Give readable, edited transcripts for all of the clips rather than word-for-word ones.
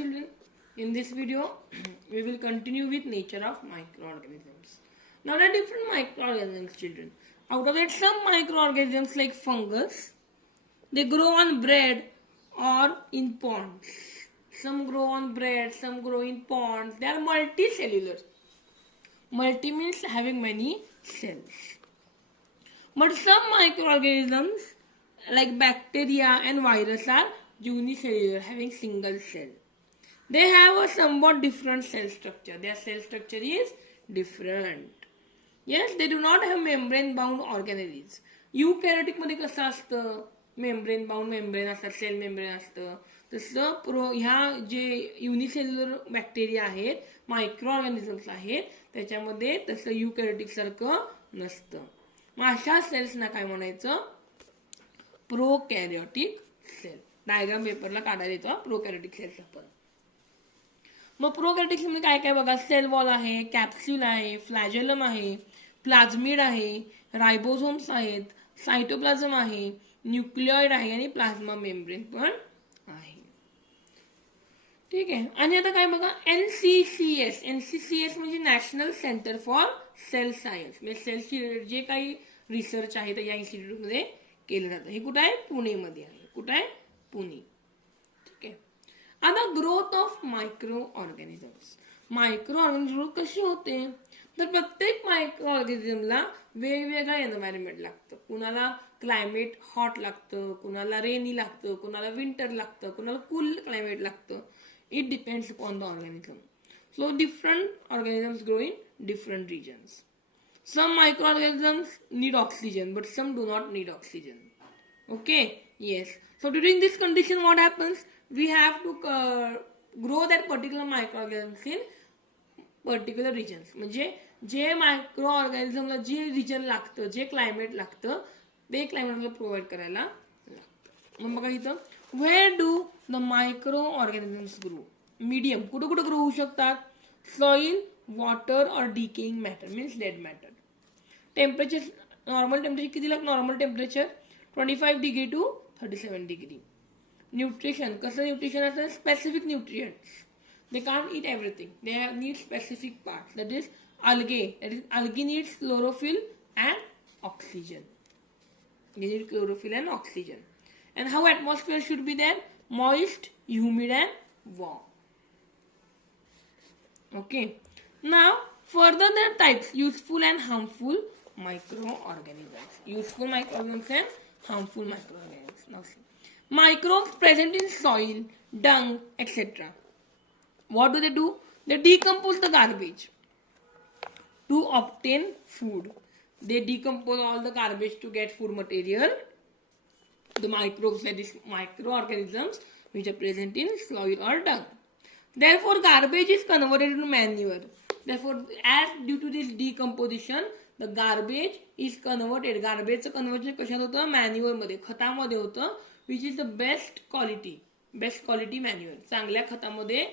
children. In this video, we will continue with nature of microorganisms. Now, there are different microorganisms, children. Out of that, some microorganisms like fungus, they grow on bread or in ponds. Some grow on bread, some grow in ponds. They are multicellular. Multi means having many cells. But some microorganisms like bacteria and virus are unicellular, having single cell. They have a somewhat different cell structure. Their cell structure is different. Yes, they do not have membrane bound organelles. Eukaryotic मध्ये कसं असतं, membrane bound membrane असतात, sale membrane असतं. तसं ह्या जे unicellular bacteria आहेत, micro organisms आहेत, त्याच्यामध्ये तसं युकॅरियोटिक सारखं नसतं. मग अशा सेल्सना काय म्हणायचं, प्रोकॅरियोटिक सेल. डायग्राम पेपरला काढायला येतो प्रोकॅरियोटिक सेल्स आपण. मग प्रोकॅरियोटिक मध्ये काय काय बघा, सेल वॉल आहे, कॅप्स्यूल आहे, फ्लॅजेलम आहे, प्लाझ्मिड आहे, रायबोझोम्स आहेत, सायटोप्लाझम आहे, न्यूक्लिओइड आहे आणि प्लाझ्मा मेम्ब्रेन पण आहे. ठीक आहे. आणि आता काय बघा, NCCS. NCCS म्हणजे national centre for cell science. म्हणजे सेल्सची जे काही रिसर्च आहे त्या या इन्स्टिट्यूटमध्ये केलं जातं. हे कुठं आहे, पुणेमध्ये आहे. कुठं आहे, पुणे. ठीक आहे. आता growth of micro organisms. Micro organism कशी होते, तर प्रत्येक मायक्रो ऑर्गॅनिझमला वेगवेगळं एन्व्हायरमेंट लागतं. कुणाला क्लायमेट हॉट लागतं, कुणाला रेनी लागतं, कुणाला विंटर लागतं, कुणाला कूल क्लायमेट लागतं. It depends upon the organism. So different organisms grow in different regions. Some microorganisms need oxygen, but some do not need oxygen. Okay? Yes. So during this condition, what happens? We have to grow that particular microorganisms in particular regions. म्हणजे जे micro ऑर्गॅनिझमला जे region लागतं, जे climate लागतं, ते क्लायमेटला provide करायला लागतं. मग बघा इथं, where do the micro organisms grow? Medium कुठं कुठं ग्रो होऊ शकतात, सॉइल, वॉटर और decaying matter means dead matter. Temperature, normal temperature किती लागतं, normal temperature 25 degree to 37 degree. Nutrition, कसं न्यूट्रिशन असतं, specific nutrients. They can't eat everything. They need specific parts. That is algae. That is algae needs chlorophyll and oxygen. They need chlorophyll and oxygen. And how atmosphere should be there? Moist, humid and warm. Okay. Now further there are types: useful and harmful microorganisms. Useful microorganisms and harmful microorganisms. Now see. Microbes present in soil, dung, etc. What do? They decompose the garbage to obtain food. They decompose all the garbage to get food material. The microbes, that is microorganisms, which are present in soil or dung. Therefore, garbage is converted into manure. Therefore, as due to this decomposition, the garbage is converted. Garbage conversion कशात होतं, manure मध्ये, खतामध्ये होतं, which is the best quality manure. चांगल्या खतामध्ये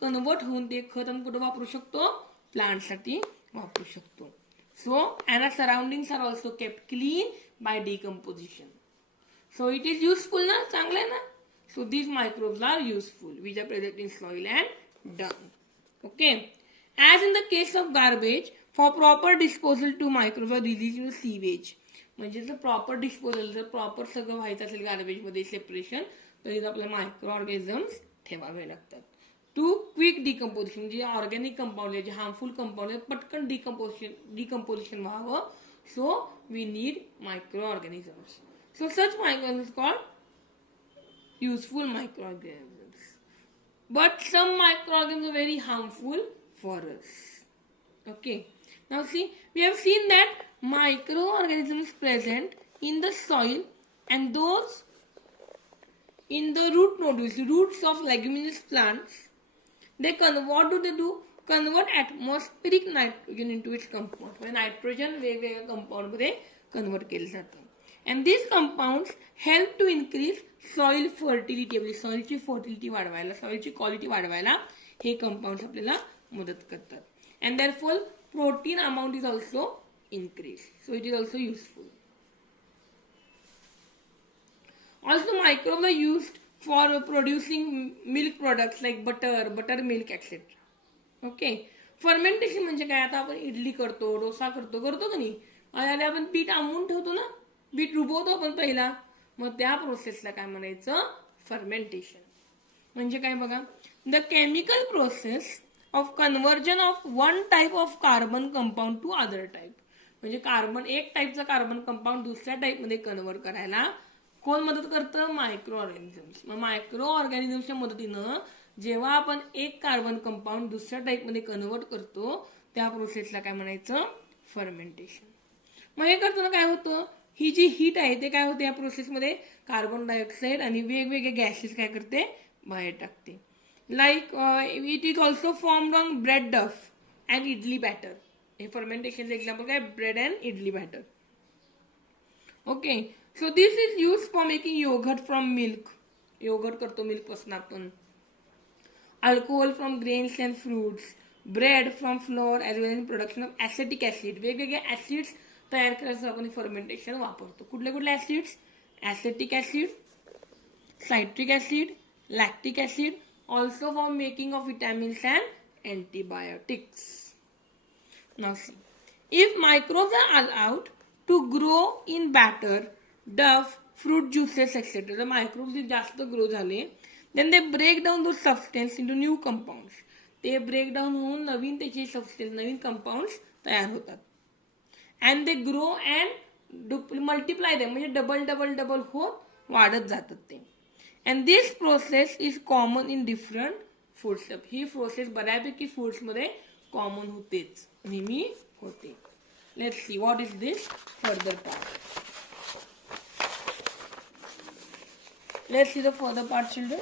convert होऊन ते खत आपण कुठं वापरू शकतो, प्लांटसाठी वापरू शकतो. So and surroundings are also kept clean by decomposition. So it is useful ना, चांगलं आहे ना. So these microbes are useful which are present in soil and dung. Okay. As in the case of garbage, for proper disposal to microbes are release in sewage. म्हणजे जर proper disposal, जर proper सगळं व्हायचं असेल गार्बेजमध्ये separation, तर आपल्याला micro organisms ठेवावे लागतात. टू क्विक डिकम्पोजिशन, म्हणजे ऑर्गॅनिक कंपाऊंड जे हार्मफुल कंपाऊंड पटकन डिकम्पोजिशन व्हावं. So we need microorganisms. So such microorganisms called useful microorganisms. But some microorganisms are very harmful for us. Okay. Now see, we have seen that microorganisms present in the soil and those in the root nodules, roots of leguminous plants. What do? Convert atmospheric nitrogen into its compound. When nitrogen वेगवेगळ्या compound मध्ये convert केलं जातं. And these compounds help to increase soil fertility. म्हणजे सॉइलची fertility वाढवायला, सॉइलची quality वाढवायला हे compounds आपल्याला मदत करतात. And therefore protein amount is also increased. So it is also useful. Also microbes are used for producing milk products like butter, buttermilk, etc. Okay. Fermentation म्हणजे काय, आता आपण इडली करतो, डोसा करतो का नाही, आणि आपण पीठ आंबून ठेवतो ना, पीठ रुबवतो आपण पहिला, मग त्या प्रोसेसला काय म्हणायचं, फर्मेंटेशन. म्हणजे काय बघा, the chemical process of conversion of one type of carbon compound to other type. म्हणजे एक टाईपचा कार्बन कंपाऊंड दुसऱ्या टाईपमध्ये कन्व्हर्ट करायला कोण मदत करतं, मायक्रो ऑर्गॅनिझम्स. मग मायक्रो ऑर्गॅनिझम्सच्या मदतीनं जेव्हा आपण एक कार्बन कंपाऊंड दुसऱ्या टाईपमध्ये कन्व्हर्ट करतो, त्या प्रोसेसला काय म्हणायचं, फर्मेंटेशन. मग हे करताना काय होतं, ही जी हीट आहे ते काय होते या प्रोसेसमध्ये, कार्बन डायऑक्साईड आणि वेगवेगळे गॅसेस काय करते, बाहेर टाकते. Like it is also formed on bread dough and idli batter. हे फर्मेंटेशनचं एक्झाम्पल काय, bread and idli batter. Okay. So this is use for making yogurt from milk. Yogurt करतो मिल्क पासून आपण. Alcohol from grains and fruits, bread from flour as well in production of acetic acid. वेगवेगळे acids तयार करायचं आपण fermentation वापरतो. कुठले कुठले acids, acetic acid, citric acid, lactic acid, also for making of vitamins and antibiotics. Now see, if microbes are allowed to grow in batter, duff, fruit juices, etc., the microbes जास्त grow झाले, then they break down those substance into new compounds. ते break down होऊन नवीन त्याचे substance, नवीन compounds तयार होतात. And they grow and multiply they, म्हणजे डबल डबल डबल होत वाढत जातात ते. And this process is common in different foods. ही प्रोसेस बऱ्यापैकी फूड्समध्ये कॉमन होतेच, नेहमी होते. Let's see what is this further part. Let's see the further part children.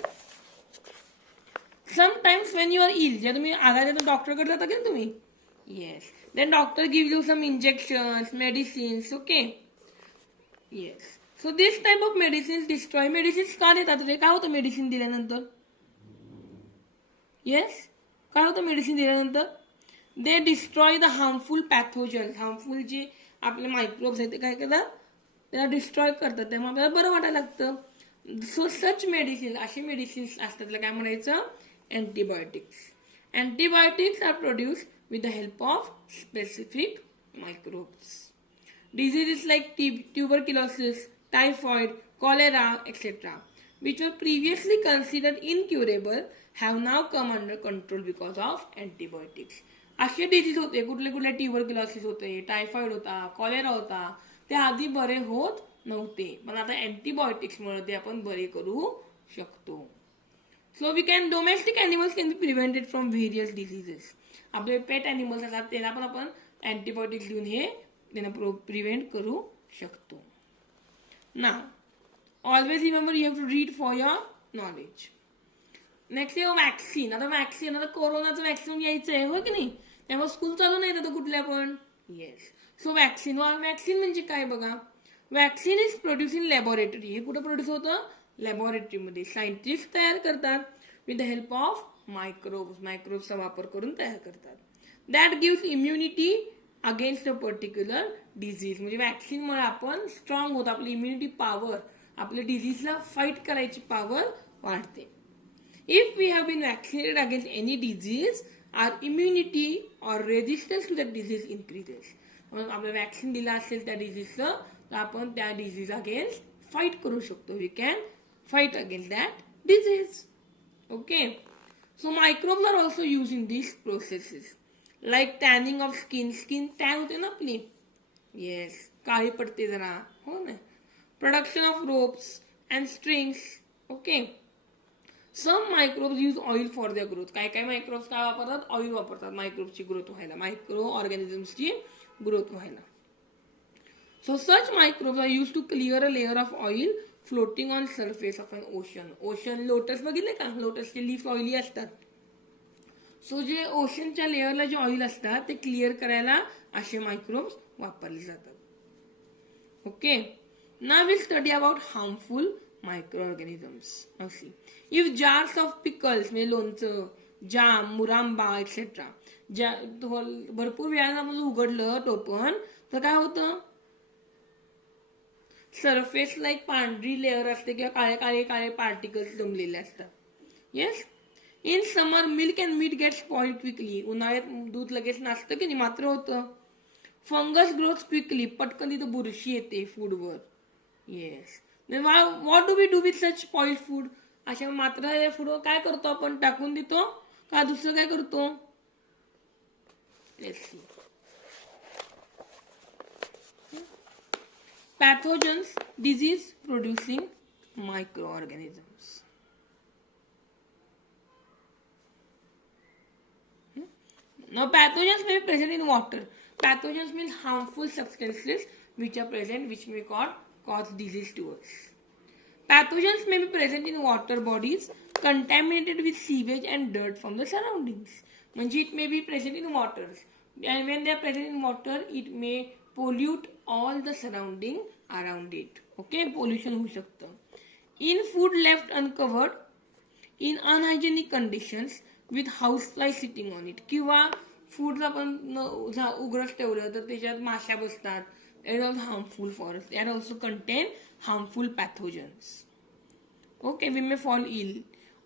Sometimes when you are ill, जेव्हा तुम्ही आजारी तर डॉक्टरकडे जाता की तुम्ही, yes, then doctor give you some injections, medicines. Okay, yes. So this type of medicines destroy. Medicines का देतात रे, काय होतं मेडिसिन दिल्यानंतर, येस, काय होतं मेडिसिन दिल्यानंतर, they destroy the harmful pathogens. Harmful जे आपले मायक्रोब्स आहेत ते काय करतात, त्याला डिस्ट्रॉय करतात, त्यामुळे आपल्याला बरं वाटायला लागतं. सो सच मेडिसिन, अशी मेडिसिन्स असतात, त्याला काय म्हणायचं, antibiotics. Antibiotics are produced with the help of specific microbes. Diseases like tuberculosis, typhoid, cholera, etc., which were previously considered incurable, have now come under control because of antibiotics. असे disease होते, कुठले कुठले tuberculosis होते, typhoid होता, cholera होता, ते आधी बरे होत नव्हते, पण आता अँटीबायोटिक्समुळे ते आपण बरे करू शकतो. So we can, domestic animals can be prevented from various diseases. आपले पेट ॲनिमल्स असतात त्यांना पण आपण अँटीबायोटिक्स देऊन हे त्यांना प्रिव्हेंट करू शकतो. Now always remember, you have to read for your knowledge. Next आहे वॅक्सिन. आता वॅक्सिन, आता कोरोनाचं वॅक्सिन यायचं आहे, हो की नाही, त्यामुळे स्कूल चालू नाही आता कुठल्या पण, येस. सो वॅक्सिन, वॅक्सिन म्हणजे काय बघा, vaccine is produce in laboratory. हे कुठं प्रोड्यूस होतं, लॅबोरेटरीमध्ये. सायंटिस्ट तयार करतात with the help of microbes. मायक्रोब्सचा वापर करून तयार करतात. That gives immunity against a particular disease. म्हणजे वॅक्सिनमुळे आपण स्ट्रॉंग होतो, आपली इम्युनिटी पॉवर, आपल्या डिझीजला फाईट करायची पॉवर वाढते. If we have been vaccinated against any disease, our immunity or resistance to that disease increases. म्हणून आपलं वॅक्सिन दिलं असेल त्या डिझीजचं, तर आपण त्या डिझीज अगेन्स्ट फाईट करू शकतो. We can fight against that disease. Okay, so microbes are also used in these processes, like tanning of skin. Skin tan होते ना आपली, yes, काळी पडते जरा, हो ना. Production of ropes and strings. Okay, some microbes use oil for their growth. काय काय मायक्रोब्स काय वापरतात, ऑइल वापरतात मायक्रोब्सची ग्रोथ व्हायला, मायक्रो ऑर्गॅनिझम्सची ग्रोथ व्हायला. So such microbes are used to clear a layer of oil floating on surface of an ocean. Ocean, lotus बघितले का, लोटसचे लीफ ऑइली असतात. सो जे ओशनच्या लेअरला जे ऑइल असतात ते क्लिअर करायला असे मायक्रोब्स वापरले जातात. Okay, now will study about harmful micro organisms. If jars of pickles, म्हणजे लोणचं, जाम, मुरांबा एक्सेट्रा, भरपूर वेळानं उघडलं टोपण तर काय होतं, सरफेस लाईक पांढरी लेअर असते किंवा काळे काळे काळे पार्टिकल्स जमलेले असतात. Yes. In summer milk and meat get spoiled quickly. उन्हाळ्यात दूध लगेच नासतं की नाही, मात्र होतं. Fungus growth quickly. पटकन तिथं बुरशी येते फूडवर. Yes. What do we do with such spoiled food. अशा मात्र फूडवर काय करतो आपण, टाकून देतो का दुसरं काय करतो. Let's see. Pathogens, disease producing microorganisms. Now pathogens may be present in water. Pathogens means harmful substances which are present which may cause disease to us. Pathogens may be present in water bodies contaminated with sewage and dirt from the surroundings. म्हणजे it may be present in waters. And when they are present in water, it may pollute all the surrounding around it. Okay, pollution होऊ शकतं. In food left uncovered, in unhygienic conditions with housefly sitting on it. किंवा food आपण उघडच ठेवलं तर त्याच्यात माश्या बसतात. It is also harmful for us. They also contain harmful pathogens. Okay, we may fall ill.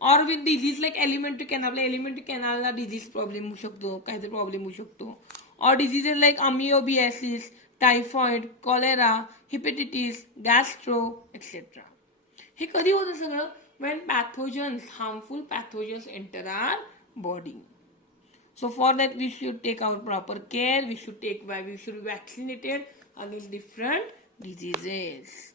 Or with disease like alimentary canal. आपल्या alimentary canal ला disease problem होऊ शकतो, काहीतरी problem होऊ शकतो. Or diseases like amoebiasis, typhoid, cholera, hepatitis, gastro, etc. हे कधी होतं सगळं, when pathogens, harmful pathogens enter our body. So for that we should take our proper care. We should be vaccinated against different diseases.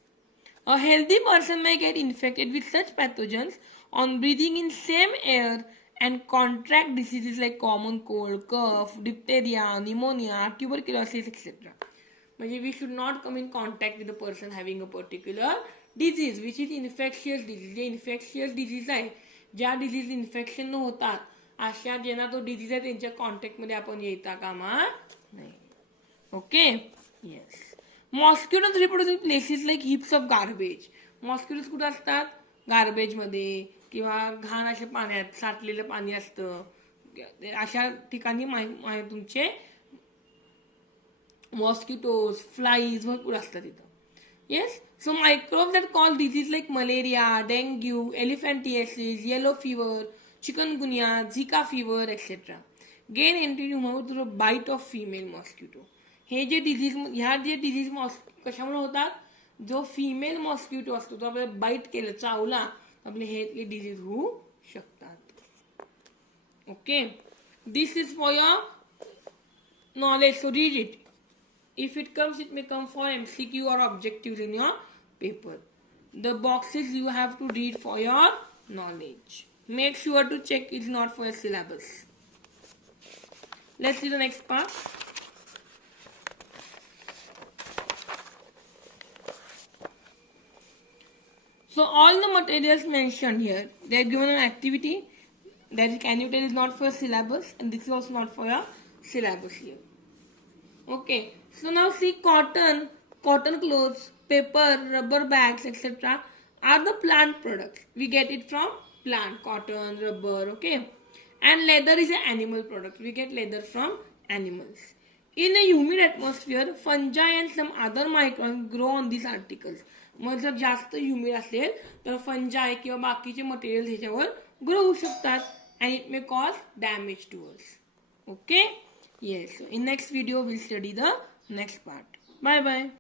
A healthy person may get infected with such pathogens on breathing in same air and contract diseases like common cold, cough, diphtheria, pneumonia, tuberculosis, etc. म्हणजे we should not come in contact with the person having a particular disease which is infectious disease. जे infectious disease आहे, ज्या disease infection न होतात अशा ज्यांना तो disease आहे त्यांच्या कॉन्टॅक्ट मध्ये आपण येता कामा नाही. Okay. Yes. Mosquitoes reproduce in places like hips of garbage. Mosquitoes कुठे असतात, गार्बेज मध्ये किंवा घाण अशा पाण्यात साठलेलं पाणी असतं, अशा ठिकाणी तुमचे मॉस्किटोज, फ्लाईज भरपूर असतात तिथं. Yes. So microbe that call disease like malaria, dengue, elephantiasis, yellow fever, chikungunya, zika fever etcetera gain entry human through bite of female mosquito. हे जे डिझीज, ह्या जे डिझीज कशामुळे होतात, जो फिमेल मॉस्किटो असतो तो आपल्याला बाईट केलं, चावला, आपले हे डिझीज होऊ शकतात. Okay. This is for your knowledge, so read it. If it comes, it may come for MCQ or objectives in your paper. The boxes you have to read for your knowledge. Make sure to check it's not for your syllabus. Let's see the next part. So all the materials mentioned here, they are given an activity that can you tell is not for your syllabus, and this is also not for your syllabus here. Okay, so now see cotton clothes, paper, rubber bags, etc. are the plant products. We get it from plant, cotton, rubber, okay. And leather is an animal product. We get leather from animals. In a humid atmosphere, fungi and some other microbes grow on these articles. मग जर जास्त humid असेल तर फंजाय किंवा बाकीचे material ह्याच्यावर grow होऊ शकतात. And it may cause damage to us. Okay. Yes. So in next video we'll study the next part. Bye bye.